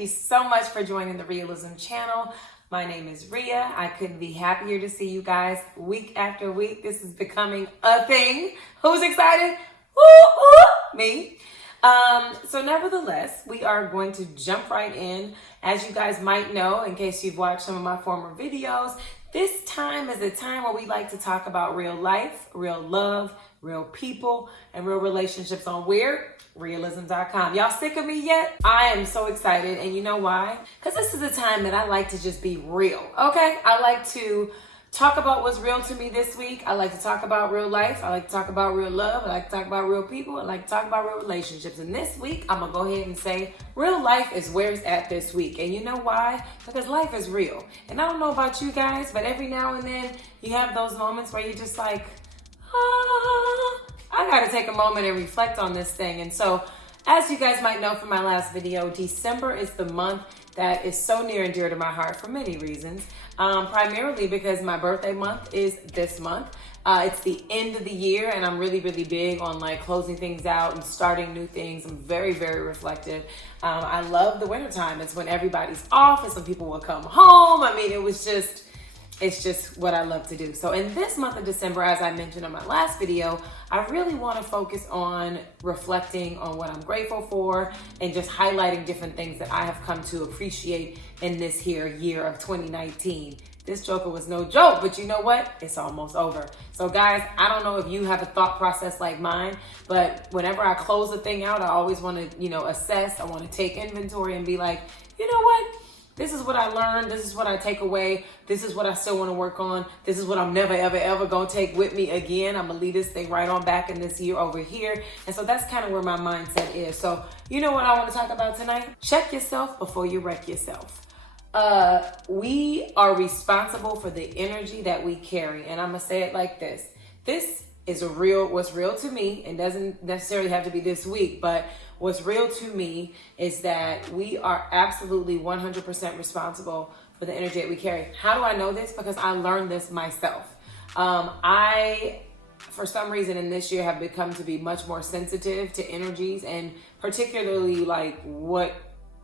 you so much for joining the Rhealism channel. My name is Rhea. I couldn't be happier to see you guys week after week. This is becoming a thing. Who's excited? Me. So nevertheless, we are going to jump right in. As you guys might know, in case you've watched some of my former videos, this time is the time where we like to talk about real life, real love, real people, and real relationships on where? Rhealism.com. Y'all sick of me yet? I am so excited, and you know why? Because this is the time that I like to just be real, okay? I like to talk about what's real to me this week. I like to talk about real life. I like to talk about real love. I like to talk about real people. I like to talk about real relationships. And this week, I'm going to go ahead and say real life is where it's at this week. And you know why? Because life is real. And I don't know about you guys, but every now and then you have those moments where you're just like, I got to take a moment and reflect on this thing. And so, as you guys might know from my last video, December is the month that is so near and dear to my heart for many reasons. Primarily because my birthday month is this month. It's the end of the year, and I'm really, really big on like closing things out and starting new things. I'm very, very reflective. I love the wintertime. It's when everybody's off. It's when people will come home. I mean, it's just what I love to do. So in this month of December, as I mentioned in my last video, I really want to focus on reflecting on what I'm grateful for and just highlighting different things that I have come to appreciate in this here year of 2019. This joker was no joke, but you know what? It's almost over. So guys, I don't know if you have a thought process like mine, but whenever I close a thing out, I always want to, assess. I want to take inventory and be like, you know what? This is what I learned. This is what I take away. This is what I still want to work on. This is what I'm never, ever, ever going to take with me again. I'm going to leave this thing right on back in this year over here. And so that's kind of where my mindset is. So you know what I want to talk about tonight? Check yourself before you wreck yourself. We are responsible for the energy that we carry. And I'm going to say it like this. This is what's real to me. It doesn't necessarily have to be this week, but what's real to me is that we are absolutely 100% responsible for the energy that we carry. How do I know this? Because I learned this myself. I, for some reason in this year, have become to be much more sensitive to energies, and particularly like what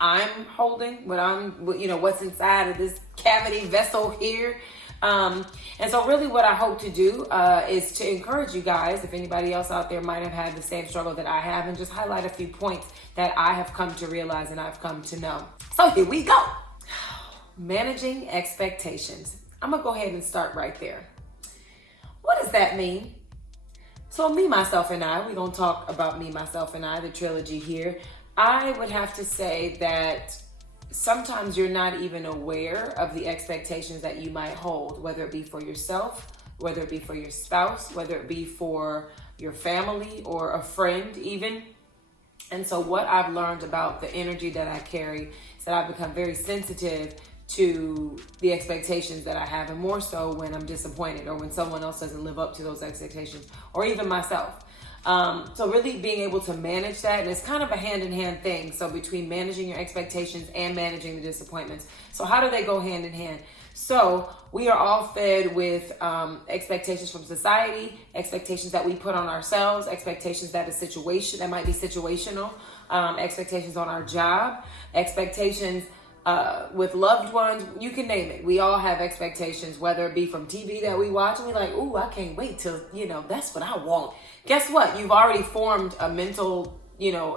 I'm holding, what's inside of this cavity vessel here. And so really what I hope to do is to encourage you guys, if anybody else out there might have had the same struggle that I have, and just highlight a few points that I have come to realize and I've come to know. So here we go. Managing expectations. I'm going to go ahead and start right there. What does that mean? So me, myself, and I, we're going to talk about me, myself, and I, the trilogy here. I would have to say that sometimes you're not even aware of the expectations that you might hold, whether it be for yourself, whether it be for your spouse, whether it be for your family or a friend even. And so what I've learned about the energy that I carry is that I've become very sensitive to the expectations that I have, and more so when I'm disappointed or when someone else doesn't live up to those expectations, or even myself. So really being able to manage that, and it's kind of a hand-in-hand thing. So between managing your expectations and managing the disappointments. So how do they go hand in hand? So we are all fed with expectations from society, expectations that we put on ourselves, expectations that might be situational, expectations on our job, expectations with loved ones, you can name it. We all have expectations, whether it be from TV that we watch and we're like, ooh, I can't wait till, that's what I want. Guess what? You've already formed a mental,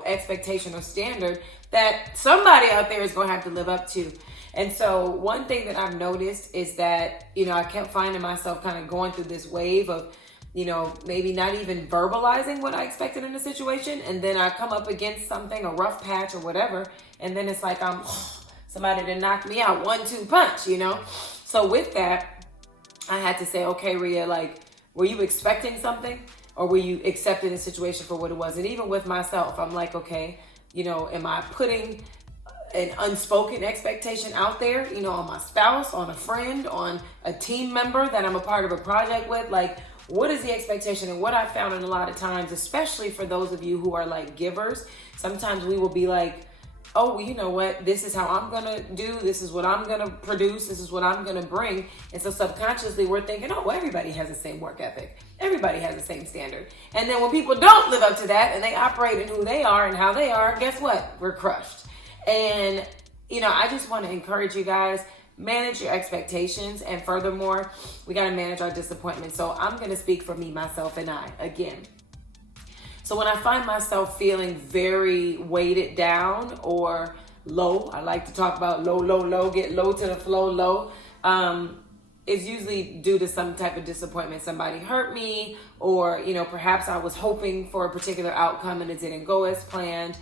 expectation or standard that somebody out there is going to have to live up to. And so one thing that I've noticed is that, I kept finding myself kind of going through this wave of, maybe not even verbalizing what I expected in a situation. And then I come up against something, a rough patch or whatever. And then it's like, somebody to knock me out, 1-2 punch, So with that, I had to say, okay, Rhea, like, were you expecting something, or were you accepting the situation for what it was? And even with myself, I'm like, okay, am I putting an unspoken expectation out there, on my spouse, on a friend, on a team member that I'm a part of a project with? Like, what is the expectation? And what I found in a lot of times, especially for those of you who are like givers, sometimes we will be like, oh, well, you know what? This is how I'm going to do. This is what I'm going to produce. This is what I'm going to bring. And so subconsciously we're thinking, oh, well, everybody has the same work ethic. Everybody has the same standard. And then when people don't live up to that and they operate in who they are and how they are, guess what? We're crushed. And I just want to encourage you guys, manage your expectations. And furthermore, we got to manage our disappointments. So I'm going to speak for me, myself, and I again. So when I find myself feeling very weighted down or low, I like to talk about low, get low to the flow, low. It's usually due to some type of disappointment. Somebody hurt me, or, perhaps I was hoping for a particular outcome and it didn't go as planned.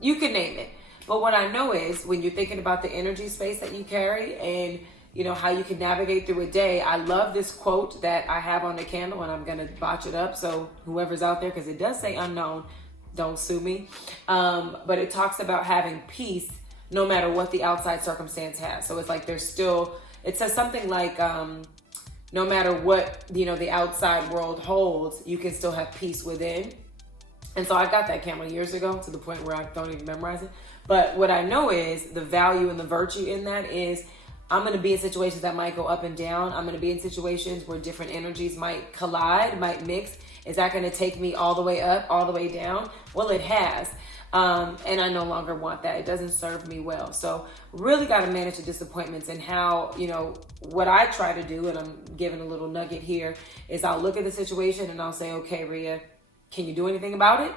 You can name it. But what I know is when you're thinking about the energy space that you carry and, how you can navigate through a day. I love this quote that I have on the candle, and I'm going to botch it up. So whoever's out there, because it does say unknown, don't sue me. But it talks about having peace no matter what the outside circumstance has. So it's like it says something like, no matter what, the outside world holds, you can still have peace within. And so I got that candle years ago to the point where I don't even memorize it. But what I know is the value and the virtue in that is I'm going to be in situations that might go up and down. I'm going to be in situations where different energies might collide, might mix. Is that going to take me all the way up, all the way down? Well, it has. And I no longer want that. It doesn't serve me well. So really got to manage the disappointments, and how, what I try to do, and I'm giving a little nugget here, is I'll look at the situation and I'll say, okay, Rhea, can you do anything about it?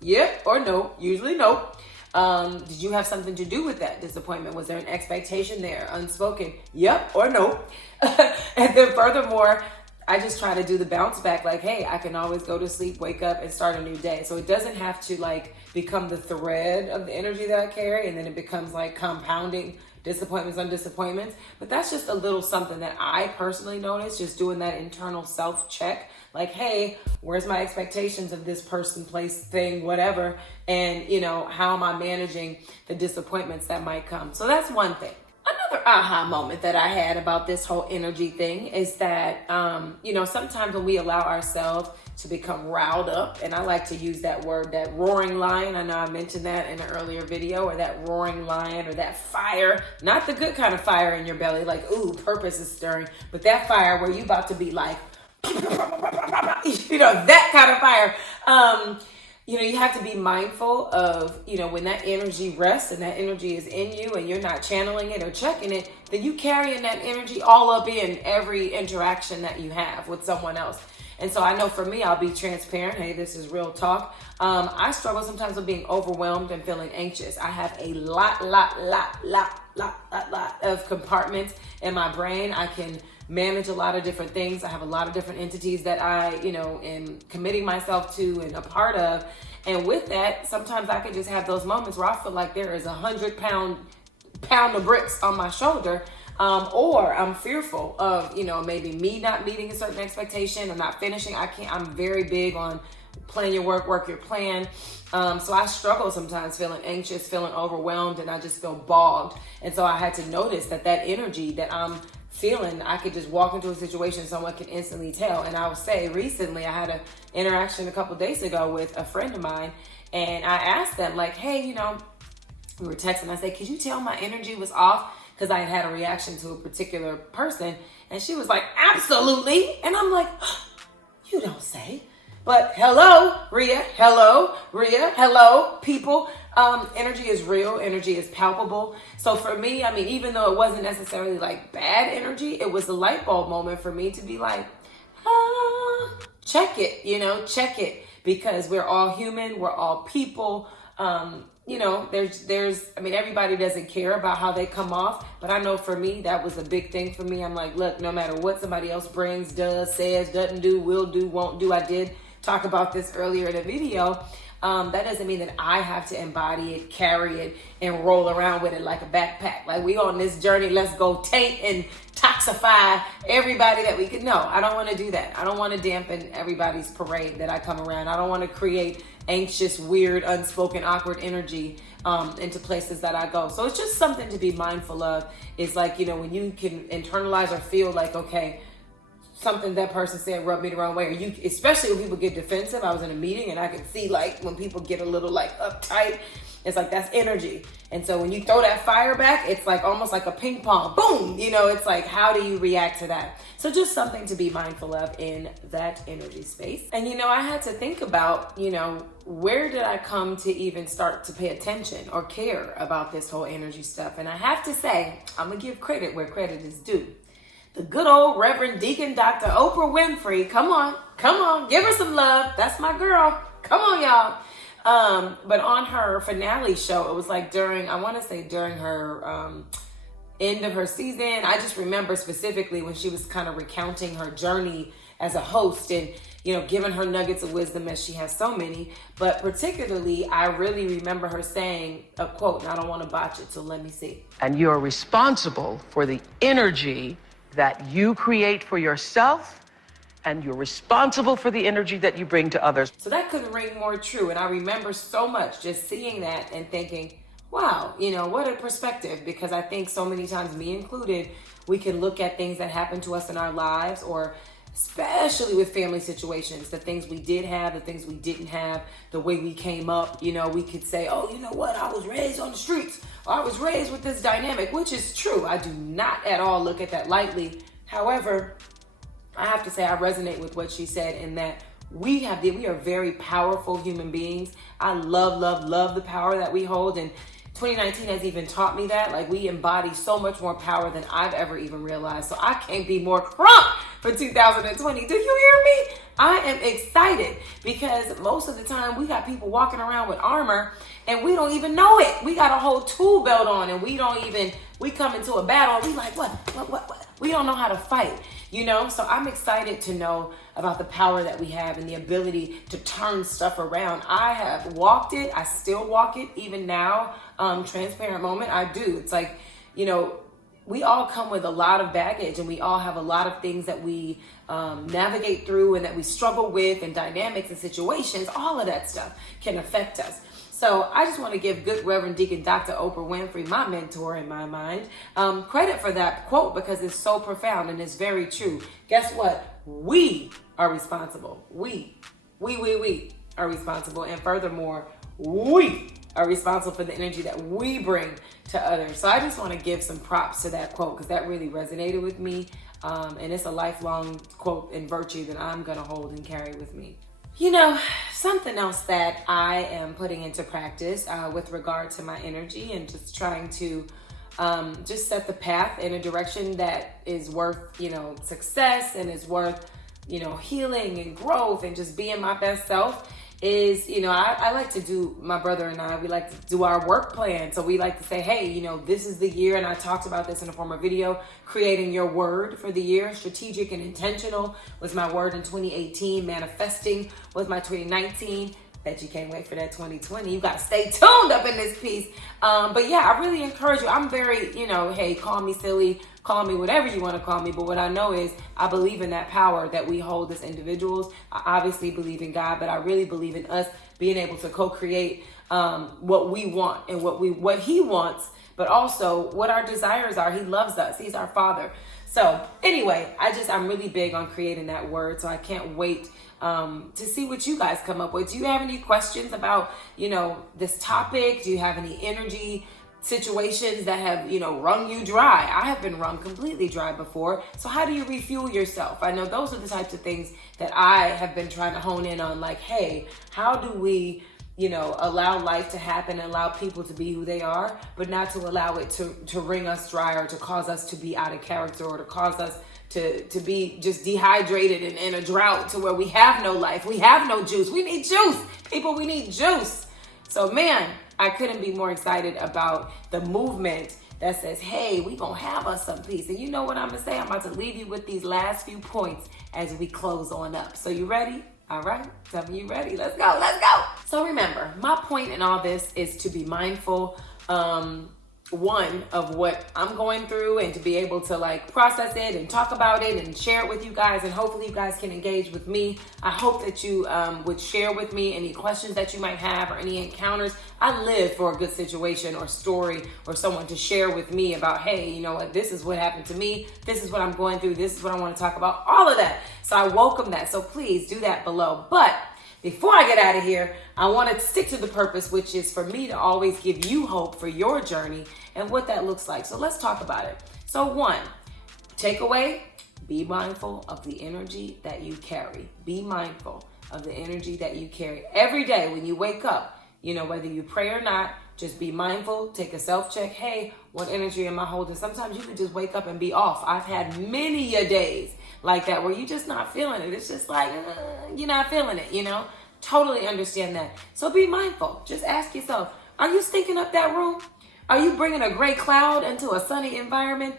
Yep or no. Usually no. Did you have something to do with that disappointment? Was there an expectation there, unspoken? Yep or no. And then furthermore, I just try to do the bounce back, like, hey, I can always go to sleep, wake up, and start a new day. So it doesn't have to become the thread of the energy that I carry, and then it becomes like compounding disappointments on disappointments. But that's just a little something that I personally notice, just doing that internal self-check. Like, hey, where's my expectations of this person, place, thing, whatever? And, how am I managing the disappointments that might come? So that's one thing. Another aha moment that I had about this whole energy thing is that, sometimes when we allow ourselves to become riled up, and I like to use that word, that roaring lion. I know I mentioned that in an earlier video, or that roaring lion, or that fire, not the good kind of fire in your belly, like, ooh, purpose is stirring, but that fire where you about to be like, that kind of fire. You have to be mindful of, when that energy rests and that energy is in you and you're not channeling it or checking it, then you carrying that energy all up in every interaction that you have with someone else. And so I know for me, I'll be transparent. Hey, this is real talk. I struggle sometimes with being overwhelmed and feeling anxious. I have a lot of compartments in my brain. I can manage a lot of different things. I have a lot of different entities that I, am committing myself to and a part of. And with that, sometimes I can just have those moments where I feel like there is 100 pound of bricks on my shoulder. Or I'm fearful of, maybe me not meeting a certain expectation or not finishing. I'm very big on plan your work your plan. So I struggle sometimes feeling anxious, feeling overwhelmed, and I just feel bogged. And so I had to notice that energy that I'm feeling, I could just walk into a situation, someone can instantly tell. And I will say recently, I had an interaction a couple days ago with a friend of mine, and I asked them like, hey, we were texting. I said, could you tell my energy was off? Because I had a reaction to a particular person. And she was like, absolutely. And I'm like, you don't say. But hello, Rhea. Hello, Rhea. Hello, people. Energy is real. Energy is palpable. So for me, even though it wasn't necessarily like bad energy, it was a light bulb moment for me to be like, check it, check it. Because we're all human. We're all people. Everybody doesn't care about how they come off, but I know for me, that was a big thing for me. I'm like, look, no matter what somebody else brings, does, says, doesn't do, will do, won't do. I did talk about this earlier in a video. That doesn't mean that I have to embody it, carry it, and roll around with it like a backpack. Like, we on this journey, let's go taint and toxify everybody that we could. No, I don't want to do that. I don't want to dampen everybody's parade that I come around. I don't want to create anxious, weird, unspoken, awkward energy into places that I go. So it's just something to be mindful of. It's like, when you can internalize or feel like, okay, something that person said rubbed me the wrong way, or you, especially when people get defensive. I was in a meeting and I could see like when people get a little like uptight, it's like that's energy. And so when you throw that fire back, it's like almost like a ping pong, boom, you know, it's like, how do you react to that? So just something to be mindful of in that energy space. And, you know, I had to think about, you know, where did I come to even start to pay attention or care about this whole energy stuff? And I have to say, I'm gonna give credit where credit is due. The good old Reverend Deacon Dr. Oprah Winfrey, come on, give her some love. That's my girl. Come on, y'all. But on her finale show, it was like during her end of her season. I just remember specifically when she was kind of recounting her journey as a host and, you know, giving her nuggets of wisdom, as she has so many. But particularly, I really remember her saying a quote, and I don't want to botch it, so let me see. And you're responsible for the energy that you create for yourself, and you're responsible for the energy that you bring to others. So that couldn't ring more true. And I remember so much just seeing that and thinking, wow, you know, what a perspective. Because I think so many times, me included, we can look at things that happen to us in our lives, or especially with family situations, the things we did have, the things we didn't have, the way we came up. You know, we could say, oh, you know what, I was raised on the streets, or I was raised with this dynamic, which is true. I do not at all look at that lightly. However, I have to say I resonate with what she said in that we are very powerful human beings. I love the power that we hold. And 2019 has even taught me that. Like, we embody so much more power than I've ever even realized. So I can't be more crunk for 2020. Do you hear me? I am excited because most of the time we got people walking around with armor and we don't even know it. We got a whole tool belt on and we come into a battle and we like, what? We don't know how to fight, you know? So I'm excited to know about the power that we have and the ability to turn stuff around. I have walked it. I still walk it even now. Transparent moment. I do. It's like, you know, we all come with a lot of baggage and we all have a lot of things that we navigate through and that we struggle with, and dynamics and situations. All of that stuff can affect us. So I just want to give good Reverend Deacon Dr. Oprah Winfrey, my mentor in my mind, credit for that quote, because it's so profound and it's very true. Guess what? We are responsible. We are responsible. And furthermore, we are responsible for the energy that we bring to others. So I just want to give some props to that quote because that really resonated with me. And it's a lifelong quote and virtue that I'm going to hold and carry with me. You know, something else that I am putting into practice with regard to my energy and just trying to just set the path in a direction that is worth, you know, success and is worth, you know, healing and growth and just being my best self is, you know, I like to do, my brother and I, we like to do our work plan. So we like to say, hey, you know, this is the year, and I talked about this in a former video, creating your word for the year. Strategic and intentional was my word in 2018. Manifesting was my 2019. Bet you can't wait for that 2020. You got to stay tuned up in this piece. But yeah, I really encourage you. I'm very, you know, hey, call me silly, call me whatever you want to call me. But what I know is I believe in that power that we hold as individuals. I obviously believe in God, but I really believe in us being able to co-create what we want and what He wants, but also what our desires are. He loves us. He's our Father. So anyway, I'm really big on creating that word. So I can't wait to see what you guys come up with. Do you have any questions about, you know, this topic? Do you have any energy situations that have, you know, wrung you dry? I have been wrung completely dry before. So how do you refuel yourself? I know those are the types of things that I have been trying to hone in on. Like, hey, how do we, you know, allow life to happen and allow people to be who they are, but not to allow it to wring us dry or to cause us to be out of character or to cause us to be just dehydrated and in a drought to where we have no life. We have no juice. We need juice. People, we need juice. So man, I couldn't be more excited about the movement that says, hey, we gonna have us some peace. And you know what I'm gonna say? I'm about to leave you with these last few points as we close on up. So you ready? All right, tell me you ready. Let's go. So remember, my point in all this is to be mindful one of what I'm going through and to be able to like process it and talk about it and share it with you guys, and hopefully you guys can engage with me. I hope that you would share with me any questions that you might have or any encounters. I live for a good situation or story or someone to share with me about, hey, you know what, this is what happened to me, this is what I'm going through, this is what I want to talk about, all of that. So I welcome that. So please do that below. But before I get out of here, I want to stick to the purpose, which is for me to always give you hope for your journey and what that looks like. So let's talk about it. So one, takeaway, be mindful of the energy that you carry. Be mindful of the energy that you carry. Every day when you wake up, you know, whether you pray or not, just be mindful, take a self-check. Hey, what energy am I holding? Sometimes you can just wake up and be off. I've had many a days like that where you're just not feeling it. It's just like, you're not feeling it, you know? Totally understand that. So be mindful. Just ask yourself, are you stinking up that room? Are you bringing a gray cloud into a sunny environment?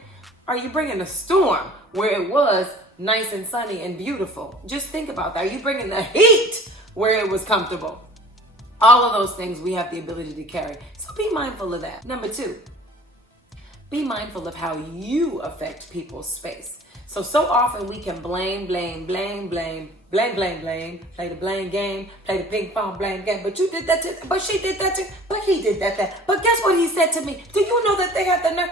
Are you bringing a storm where it was nice and sunny and beautiful? Just think about that. Are you bringing the heat where it was comfortable? All of those things we have the ability to carry. So be mindful of that. Number two, be mindful of how you affect people's space. So often we can blame, play the blame game, play the ping pong blame game. But you did that too, but she did that too, but he did that. But guess what he said to me? Do you know that they had the nerve?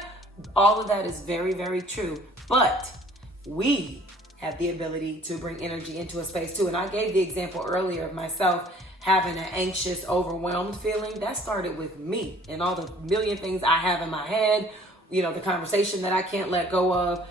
All of that is very, very true. But we have the ability to bring energy into a space too. And I gave the example earlier of myself having an anxious, overwhelmed feeling. That started with me and all the million things I have in my head, you know, the conversation that I can't let go of,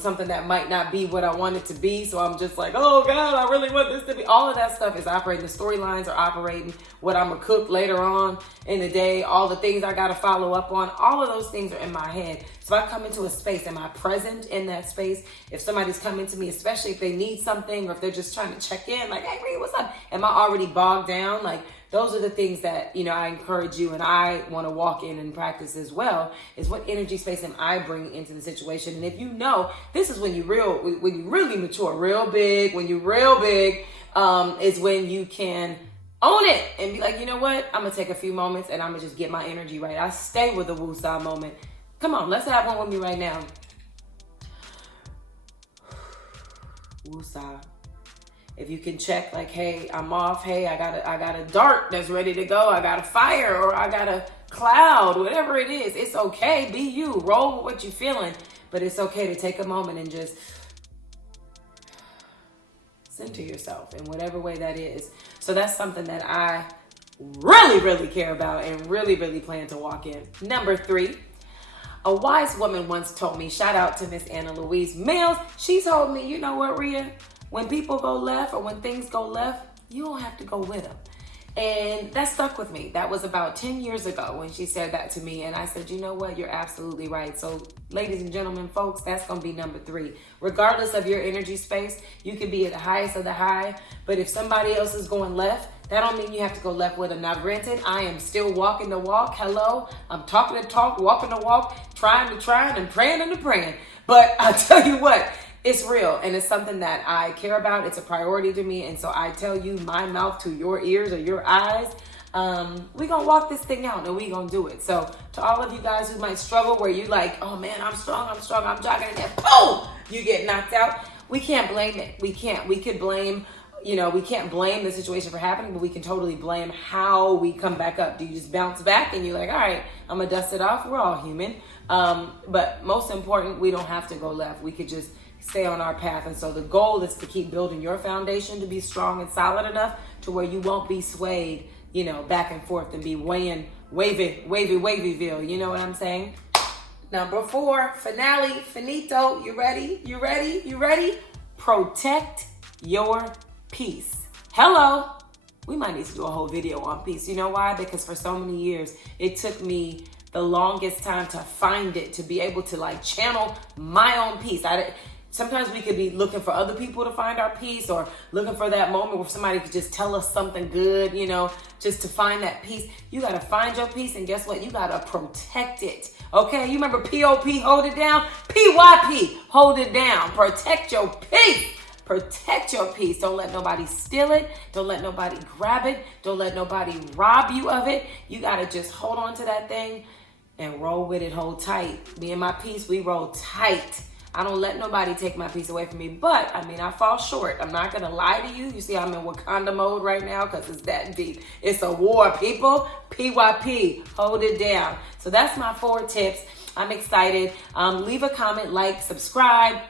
something that might not be what I want it to be. So I'm just like, oh God, I really want this to be. All of that stuff is operating. The storylines are operating. What I'm gonna cook later on in the day, all the things I gotta follow up on, all of those things are in my head. So I come into a space, am I present in that space? If somebody's coming to me, especially if they need something or if they're just trying to check in, like, hey, Rhea, what's up? Am I already bogged down? Like, those are the things that, you know, I encourage you and I want to walk in and practice as well, is what energy space am I bringing into the situation? And if you know, this is when you really mature real big, is when you can own it and be like, you know what? I'm going to take a few moments and I'm going to just get my energy right. I stay with the woosah moment. Come on, let's have one with me right now. Woosah. If you can check like, hey, I'm off. Hey, I got a dart that's ready to go. I got a fire or I got a cloud, whatever it is. It's okay. Be you. Roll with what you're feeling. But it's okay to take a moment and just center yourself in whatever way that is. So that's something that I really care about and really plan to walk in. Number three, a wise woman once told me, shout out to Miss Anna Louise Mills. She told me, you know what, Rhea? When people go left or when things go left, you don't have to go with them. And that stuck with me. That was about 10 years ago when she said that to me. And I said, you know what? You're absolutely right. So ladies and gentlemen, folks, that's going to be number three. Regardless of your energy space, you can be at the highest of the high. But if somebody else is going left, that don't mean you have to go left with them. Now, granted, I am still walking the walk. Hello. I'm talking the talk, walking the walk, trying to try, and praying and praying. But I tell you what, it's real and it's something that I care about. It's a priority to me. And so I tell you, my mouth to your ears or your eyes, we're going to walk this thing out and we're going to do it. So to all of you guys who might struggle where you like, oh man, I'm strong, I'm jogging, and then boom, you get knocked out. We can't blame it. We can't. We could blame, you know, we can't blame the situation for happening, but we can totally blame how we come back up. Do you just bounce back and you're like, all right, I'm going to dust it off? We're all human. But most important, we don't have to go left. We could just stay on our path. And so the goal is to keep building your foundation to be strong and solid enough to where you won't be swayed, you know, back and forth and be wavy-ville. You know what I'm saying? Number four, finale, finito. You ready? Protect your peace. Hello. We might need to do a whole video on peace. You know why? Because for so many years, it took me the longest time to find it, to be able to like channel my own peace. Sometimes we could be looking for other people to find our peace or looking for that moment where somebody could just tell us something good, you know, just to find that peace. You got to find your peace, and guess what? You got to protect it. Okay? You remember P.O.P. hold it down? P.Y.P. hold it down. Protect your peace. Protect your peace. Don't let nobody steal it. Don't let nobody grab it. Don't let nobody rob you of it. You got to just hold on to that thing and roll with it, hold tight. Me and my peace, we roll tight. I don't let nobody take my peace away from me, but I mean, I fall short. I'm not gonna lie to you. You see, I'm in Wakanda mode right now because it's that deep. It's a war, people. PYP, hold it down. So that's my 4 tips. I'm excited. Leave a comment, like, subscribe.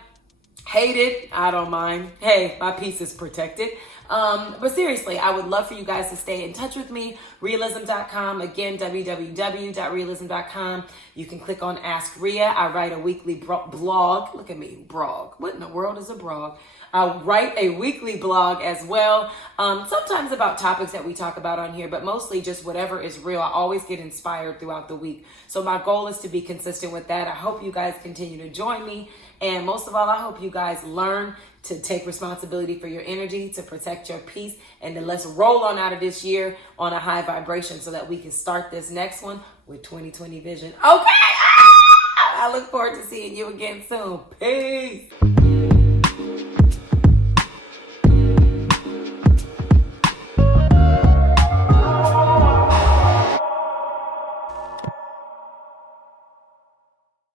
Hate it, I don't mind. Hey, my peace is protected. But seriously, I would love for you guys to stay in touch with me. Rhealism.com. Again, www.rhealism.com. You can click on Ask Rhea. I write a weekly blog. Look at me, blog. What in the world is a blog? I write a weekly blog as well. Sometimes about topics that we talk about on here, but mostly just whatever is real. I always get inspired throughout the week. So my goal is to be consistent with that. I hope you guys continue to join me. And most of all, I hope you guys learn to take responsibility for your energy, to protect your peace, and then let's roll on out of this year on a high vibration so that we can start this next one with 2020 vision. Okay. I look forward to seeing you again soon. Peace.